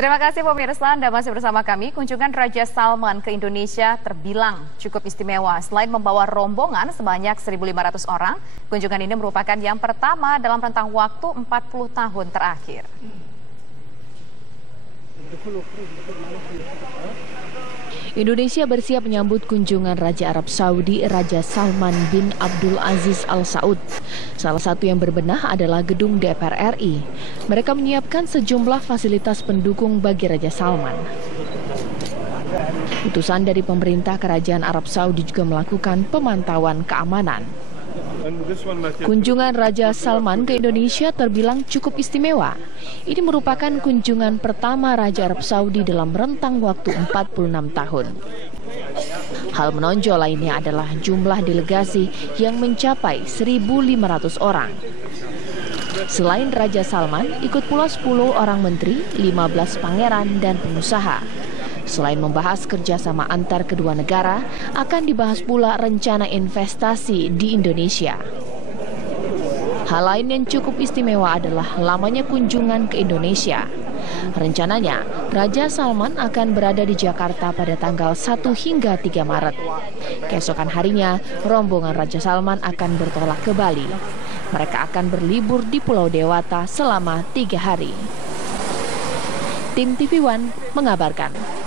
Terima kasih pemirsa, Anda masih bersama kami. Kunjungan Raja Salman ke Indonesia terbilang cukup istimewa. Selain membawa rombongan sebanyak 1.500 orang, kunjungan ini merupakan yang pertama dalam rentang waktu 40 tahun terakhir. Indonesia bersiap menyambut kunjungan Raja Arab Saudi Raja Salman bin Abdul Aziz Al Saud. Salah satu yang berbenah adalah gedung DPR RI. Mereka menyiapkan sejumlah fasilitas pendukung bagi Raja Salman. Utusan dari pemerintah Kerajaan Arab Saudi juga melakukan pemantauan keamanan. Kunjungan Raja Salman ke Indonesia terbilang cukup istimewa. Ini merupakan kunjungan pertama Raja Arab Saudi dalam rentang waktu 46 tahun. Hal menonjol lainnya adalah jumlah delegasi yang mencapai 1.500 orang. Selain Raja Salman, ikut pula 10 orang menteri, 15 pangeran, dan pengusaha. Selain membahas kerjasama antar kedua negara, akan dibahas pula rencana investasi di Indonesia. Hal lain yang cukup istimewa adalah lamanya kunjungan ke Indonesia. Rencananya, Raja Salman akan berada di Jakarta pada tanggal 1 hingga 3 Maret. Keesokan harinya, rombongan Raja Salman akan bertolak ke Bali. Mereka akan berlibur di Pulau Dewata selama 3 hari. Tim TV One mengabarkan.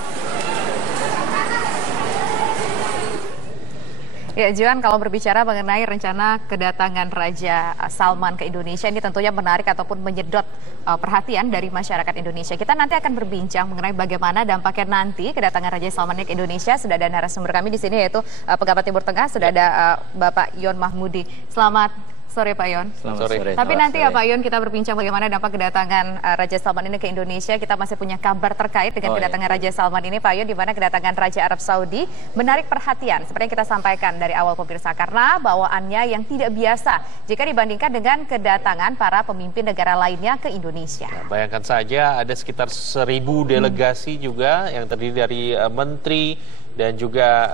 Ya, Juan, kalau berbicara mengenai rencana kedatangan Raja Salman ke Indonesia, ini tentunya menarik ataupun menyedot perhatian dari masyarakat Indonesia. Kita nanti akan berbincang mengenai bagaimana dampaknya nanti kedatangan Raja Salman ke Indonesia. Sudah ada narasumber kami di sini, yaitu Pejabat Timur Tengah, sudah ada Bapak Yon Mahmudi. Selamat sore Pak Yon. Selamat sore. Tapi nanti ya Pak Yon, kita berbincang bagaimana dampak kedatangan Raja Salman ini ke Indonesia. Kita masih punya kabar terkait dengan kedatangan Raja Salman ini Pak Yon, di mana kedatangan Raja Arab Saudi menarik perhatian seperti yang kita sampaikan dari awal pemirsa, karena bawaannya yang tidak biasa jika dibandingkan dengan kedatangan para pemimpin negara lainnya ke Indonesia. Nah, bayangkan saja ada sekitar 1.000 delegasi juga yang terdiri dari menteri dan juga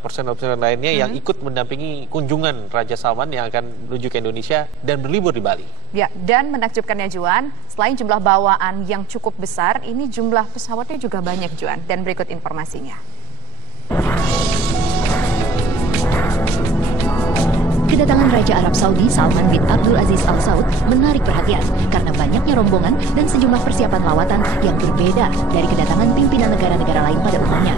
personel-personel lainnya yang ikut mendampingi kunjungan Raja Salman yang akan menuju ke Indonesia dan berlibur di Bali. Ya, dan menakjubkannya Juan, selain jumlah bawaan yang cukup besar, ini jumlah pesawatnya juga banyak Juan. Dan berikut informasinya. Kedatangan Raja Arab Saudi Salman bin Abdul Aziz Al Saud menarik perhatian karena banyaknya rombongan dan sejumlah persiapan lawatan yang berbeda dari kedatangan pimpinan negara-negara lain pada umumnya.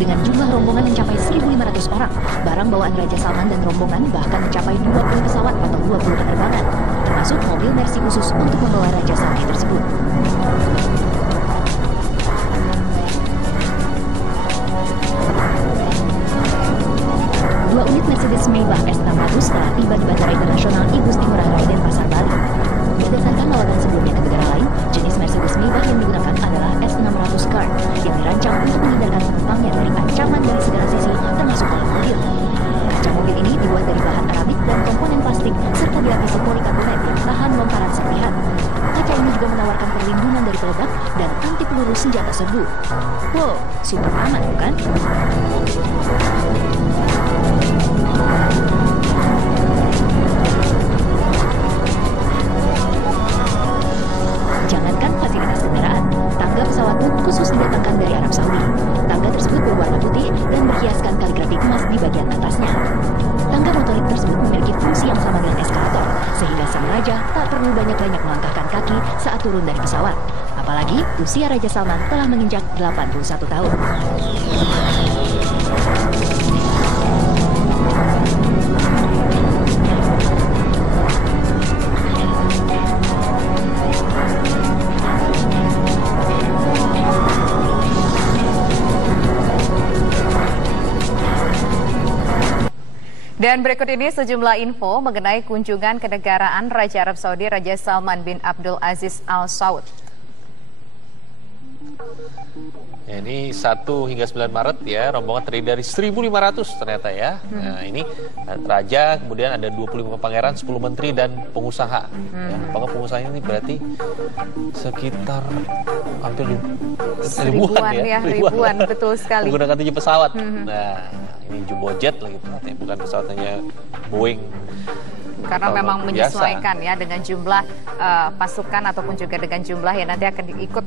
Dengan jumlah rombongan mencapai 1.500 orang, barang bawaan Raja Salman dan rombongan bahkan mencapai 20 pesawat atau 20 penerbangan, termasuk mobil Mercy khusus untuk membawa Raja Saudi tersebut. Dua unit Mercedes Maybach S600 telah tiba di Bandara Internasional Igusti Ngurah Rai Denpasar, Bali. Berdasarkan lawatan sebelumnya ke negara lain, jenis Mercedes Maybach yang digunakan adalah S600 Car yang dirancang untuk menghindarkan penumpangnya dari ancaman dari segala sisi, termasuk oleh mobil. Kaca mobil ini dibuat dari bahan aramid dan komponen plastik serta dilapisi polikarbonat yang tahan lontaran serpihan. Kaca ini juga menawarkan perlindungan dari peledak dan anti peluru senjata serbu. Wow, super aman bukan? Jangankan fasilitas kendaraan, tangga pesawat pun khusus didatangkan dari Arab Saudi. Tangga tersebut berwarna putih dan berhiaskan kaligrafi emas di bagian atasnya. Tangga motorik tersebut memiliki fungsi yang sama dengan eskalator, sehingga sang raja tak perlu banyak-banyak melangkahkan kaki saat turun dari pesawat. Apalagi usia Raja Salman telah menginjak 81 tahun. Dan berikut ini sejumlah info mengenai kunjungan kenegaraan Raja Arab Saudi Raja Salman bin Abdul Aziz Al Saud. Ya, ini 1 hingga 9 Maret ya, rombongan terdiri dari 1.500 ternyata ya. Nah, ini Raja, kemudian ada 25 pangeran, 10 menteri dan pengusaha. Ya, pengusaha ini berarti sekitar hampir ribuan ya. Ribuan, betul sekali. Menggunakan 7 pesawat. Nah, ini jumbo jet lah gitu, artinya bukan pesawatnya Boeing Karena memang menyesuaikan ya dengan jumlah pasukan ataupun juga dengan jumlah yang nanti akan diikut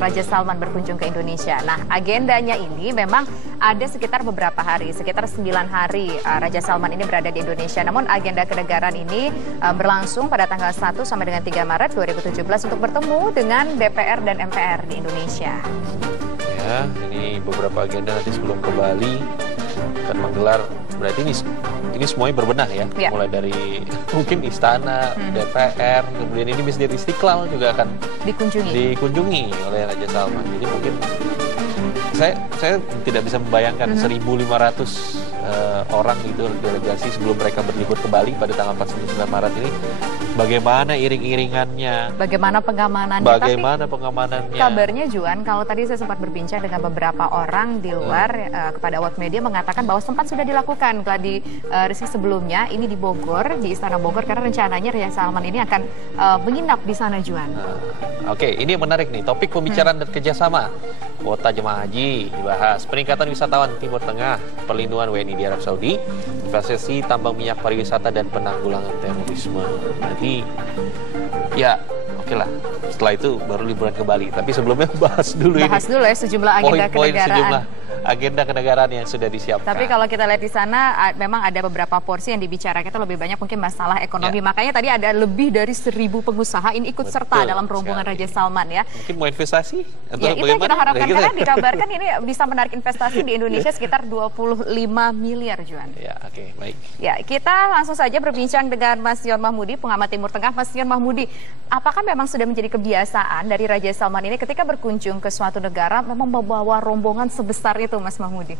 Raja Salman berkunjung ke Indonesia. Nah, agendanya ini memang ada sekitar beberapa hari, sekitar 9 hari Raja Salman ini berada di Indonesia. Namun agenda kenegaraan ini berlangsung pada tanggal 1 sampai dengan 3 Maret 2017 untuk bertemu dengan DPR dan MPR di Indonesia. Ya, ini beberapa agenda nanti sebelum ke Bali akan menggelar, berarti ini semuanya berbenah ya, mulai dari mungkin istana, DPR, kemudian ini Masjid Istiqlal juga akan dikunjungi oleh Raja Salman. Jadi mungkin saya tidak bisa membayangkan 1.500 orang itu delegasi sebelum mereka berlibur ke Bali pada tanggal 49 Maret ini. Bagaimana iring-iringannya? Bagaimana pengamanannya? Kabarnya Juan, kalau tadi saya sempat berbincang dengan beberapa orang di luar kepada awak media mengatakan bahwa sempat sudah dilakukan gladi resmi sebelumnya ini di Bogor, di Istana Bogor, karena rencananya Raja Salman ini akan menginap di sana, Juan. Oke, ini menarik nih, topik pembicaraan dan kerjasama. Kuota jemaah haji dibahas, peningkatan wisatawan Timur Tengah, perlindungan WNI di Arab Saudi, investasi tambang minyak pariwisata dan penanggulangan terorisme. Nanti ya oke lah, setelah itu baru liburan ke Bali. Tapi sebelumnya bahas dulu ya sejumlah agenda kenegaraan. Sejumlah agenda kenegaraan yang sudah disiapkan. Tapi kalau kita lihat di sana memang ada beberapa porsi yang dibicarakan itu lebih banyak mungkin masalah ekonomi. Makanya tadi ada lebih dari 1.000 pengusaha ini ikut serta dalam rombongan Raja Salman ya. Mungkin mau investasi atau ya, itu yang kita harapkan karena dikabarkan ini bisa menarik investasi di Indonesia sekitar 25 miliar, Juan. Ya, oke, baik. Ya, kita langsung saja berbincang dengan Mas Yon Mahmudi, pengamat Timur Tengah. Mas Yon Mahmudi, apakah memang sudah menjadi kebiasaan dari Raja Salman ini ketika berkunjung ke suatu negara memang membawa rombongan sebesar itu, Mas Mahmudi?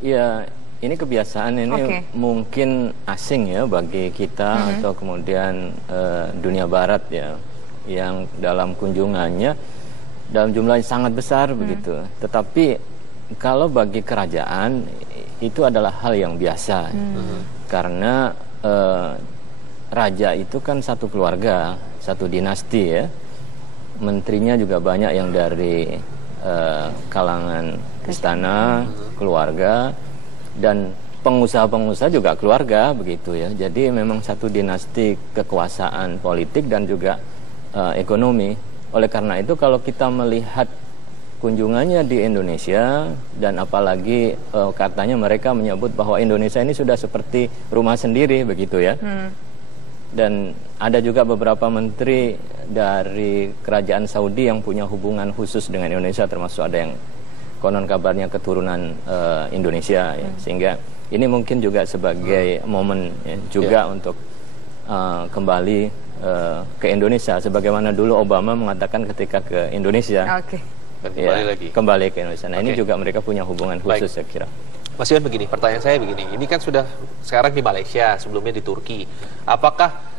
Ya, ini kebiasaan ini mungkin asing ya bagi kita atau kemudian dunia barat ya, yang dalam kunjungannya dalam jumlah yang sangat besar begitu. Tetapi kalau bagi kerajaan itu adalah hal yang biasa karena raja itu kan satu keluarga, satu dinasti ya. Menterinya juga banyak yang dari kalangan istana, keluarga, dan pengusaha-pengusaha juga keluarga begitu ya. Jadi memang satu dinasti kekuasaan politik dan juga ekonomi. Oleh karena itu kalau kita melihat kunjungannya di Indonesia dan apalagi katanya mereka menyebut bahwa Indonesia ini sudah seperti rumah sendiri begitu ya. Dan ada juga beberapa menteri dari kerajaan Saudi yang punya hubungan khusus dengan Indonesia, termasuk ada yang konon kabarnya keturunan Indonesia ya. Sehingga ini mungkin juga sebagai momen ya, juga untuk kembali ke Indonesia sebagaimana dulu Obama mengatakan ketika ke Indonesia kembali ke Indonesia. Nah ini juga mereka punya hubungan khusus saya kira. Mas Yon, begini, pertanyaan saya begini, ini kan sudah sekarang di Malaysia, sebelumnya di Turki. Apakah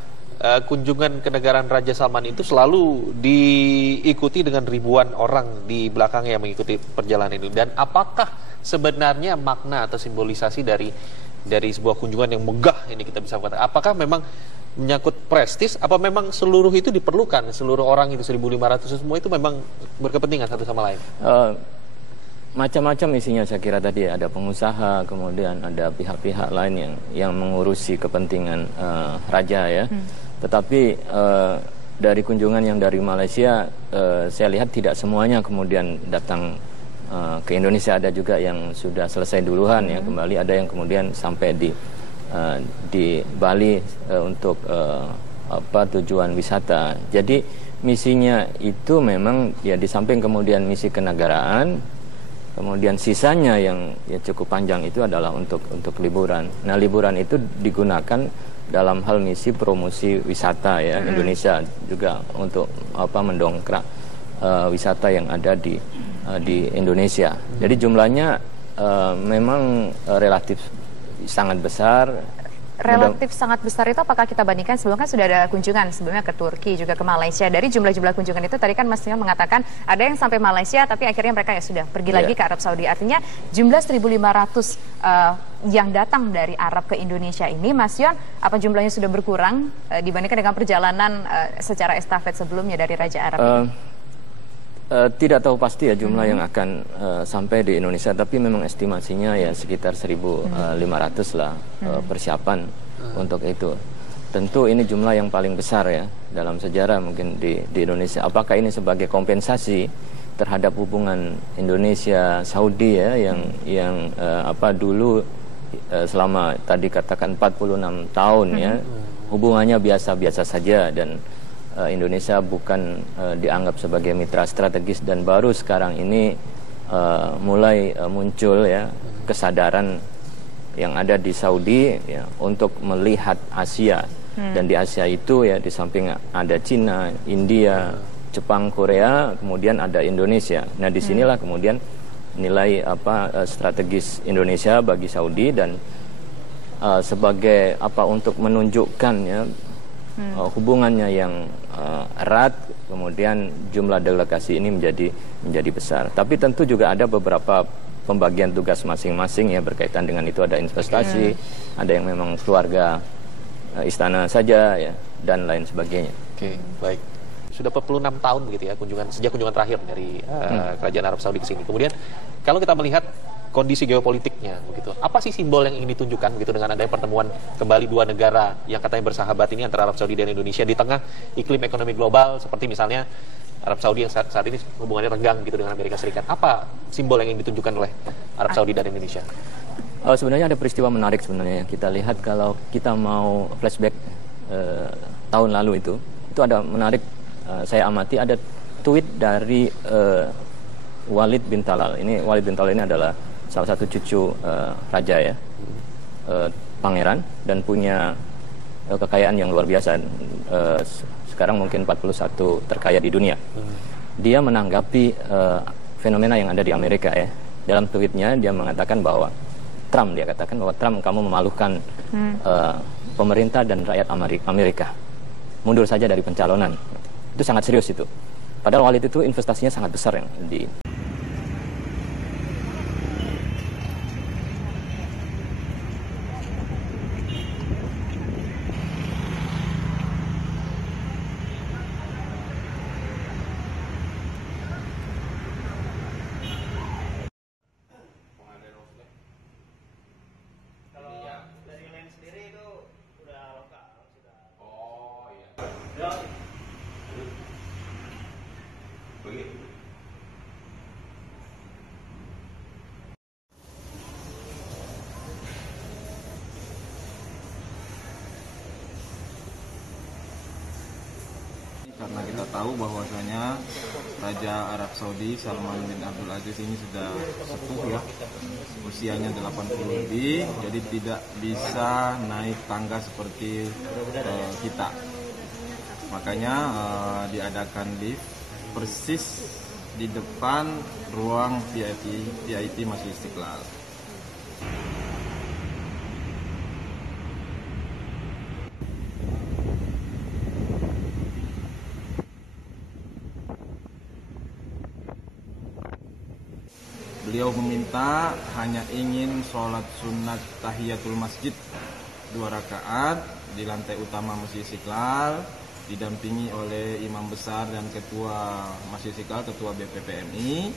kunjungan kenegaraan Raja Salman itu selalu diikuti dengan ribuan orang di belakangnya yang mengikuti perjalanan ini? Dan apakah sebenarnya makna atau simbolisasi dari sebuah kunjungan yang megah ini kita bisa katakan? Apakah memang menyangkut prestis, apa memang seluruh itu diperlukan, seluruh orang itu 1.500 semua itu memang berkepentingan satu sama lain? Macam-macam isinya saya kira tadi ada pengusaha, kemudian ada pihak-pihak lain yang mengurusi kepentingan raja ya. Tetapi dari kunjungan yang dari Malaysia saya lihat tidak semuanya kemudian datang ke Indonesia, ada juga yang sudah selesai duluan ya kembali, ada yang kemudian sampai di Bali untuk tujuan wisata. Jadi misinya itu memang ya di samping kemudian misi kenegaraan, kemudian sisanya yang ya cukup panjang itu adalah untuk liburan. Nah, liburan itu digunakan dalam hal misi promosi wisata ya Indonesia juga untuk mendongkrak wisata yang ada di Indonesia. Jadi jumlahnya memang relatif sangat besar. Relatif sangat besar itu apakah kita bandingkan sebelumnya kan sudah ada kunjungan sebelumnya ke Turki juga ke Malaysia. Dari jumlah-jumlah kunjungan itu tadi kan Mas Yon mengatakan ada yang sampai Malaysia tapi akhirnya mereka ya sudah pergi lagi ke Arab Saudi. Artinya jumlah 1.500 yang datang dari Arab ke Indonesia ini, Mas Yon, apa jumlahnya sudah berkurang dibandingkan dengan perjalanan secara estafet sebelumnya dari Raja Arab ini? Tidak tahu pasti ya jumlah yang akan sampai di Indonesia, tapi memang estimasinya ya sekitar 1.500 lah persiapan untuk itu. tentu ini jumlah yang paling besar ya dalam sejarah mungkin di Indonesia. Apakah ini sebagai kompensasi terhadap hubungan Indonesia Saudi ya yang dulu selama tadi katakan 46 tahun ya hubungannya biasa-biasa saja, dan Indonesia bukan dianggap sebagai mitra strategis, dan baru sekarang ini mulai muncul ya kesadaran yang ada di Saudi ya untuk melihat Asia. Dan di Asia itu ya di samping ada Cina, India, Jepang, Korea, kemudian ada Indonesia. Nah, disinilah kemudian nilai strategis Indonesia bagi Saudi, dan sebagai untuk menunjukkan ya hubungannya yang erat, kemudian jumlah delegasi ini menjadi besar. Tapi tentu juga ada beberapa pembagian tugas masing-masing ya berkaitan dengan itu, ada investasi, ada yang memang keluarga istana saja ya, dan lain sebagainya. Oke, baik. Sudah 46 tahun begitu ya sejak kunjungan terakhir dari Kerajaan Arab Saudi ke sini. Kemudian kalau kita melihat kondisi geopolitiknya begitu, apa sih simbol yang ingin ditunjukkan begitu dengan adanya pertemuan kembali dua negara yang katanya bersahabat ini antara Arab Saudi dan Indonesia di tengah iklim ekonomi global seperti misalnya Arab Saudi yang saat ini hubungannya renggang gitu dengan Amerika Serikat. Apa simbol yang ingin ditunjukkan oleh Arab Saudi dan Indonesia? Sebenarnya ada peristiwa menarik sebenarnya yang kita lihat kalau kita mau flashback tahun lalu itu ada menarik. Saya amati ada tweet dari Walid bin Talal. Ini Walid bin Talal ini adalah salah satu cucu raja ya, pangeran, dan punya kekayaan yang luar biasa. Sekarang mungkin 41 terkaya di dunia. Dia menanggapi fenomena yang ada di Amerika ya. Dalam tweetnya dia mengatakan bahwa Trump kamu memalukan pemerintah dan rakyat Amerika. Mundur saja dari pencalonan. Itu sangat serius itu. Padahal Walid itu investasinya sangat besar yang di karena kita tahu bahwasanya Raja Arab Saudi Salman bin Abdul Aziz ini sudah sepuh ya, usianya 80 lebih, jadi tidak bisa naik tangga seperti kita. Makanya diadakan lift persis di depan ruang VIP Masjid Istiqlal. Beliau meminta hanya ingin sholat sunat tahiyatul masjid 2 rakaat di lantai utama Masjid Istiqlal, didampingi oleh imam besar dan ketua Masjid Istiqlal, ketua BPPMI.